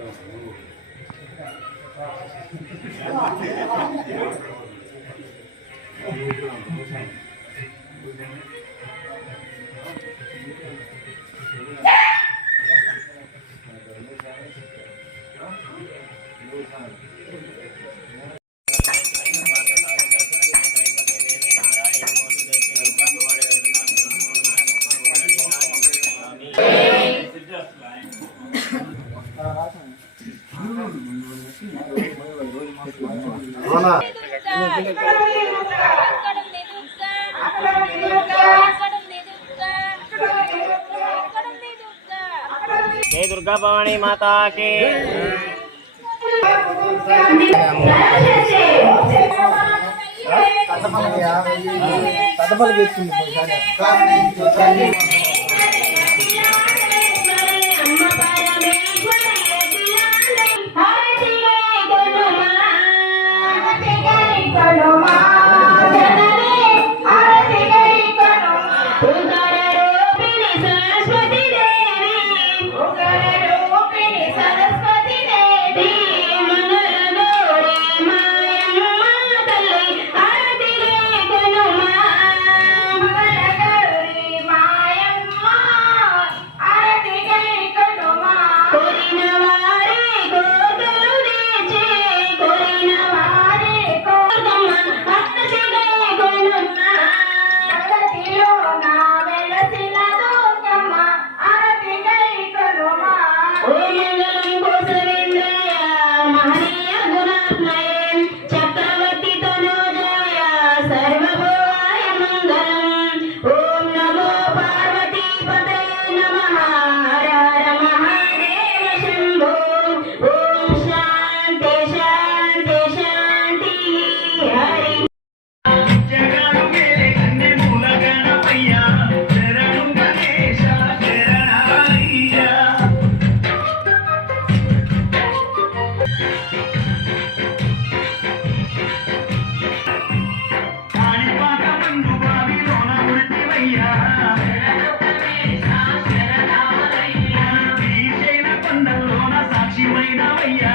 Thank you. Jai Durga Bhavani Mata மகிமை நவையா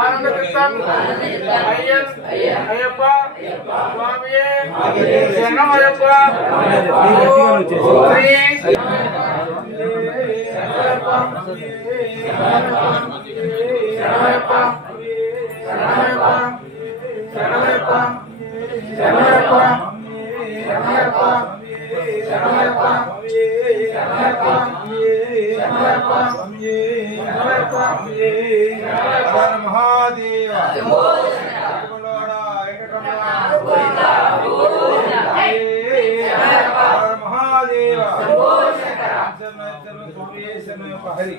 ஆனந்தகிருத்தன் ஐயன் ஐயப்பா சுவாமியே ஜனம் ஐயப்பா ஸ்ரீ ஐயப்பா ஐயப்பா ஐயப்பா ஐயப்பா ஐயப்பா ஐயப்பா ஐயப்பா महादेव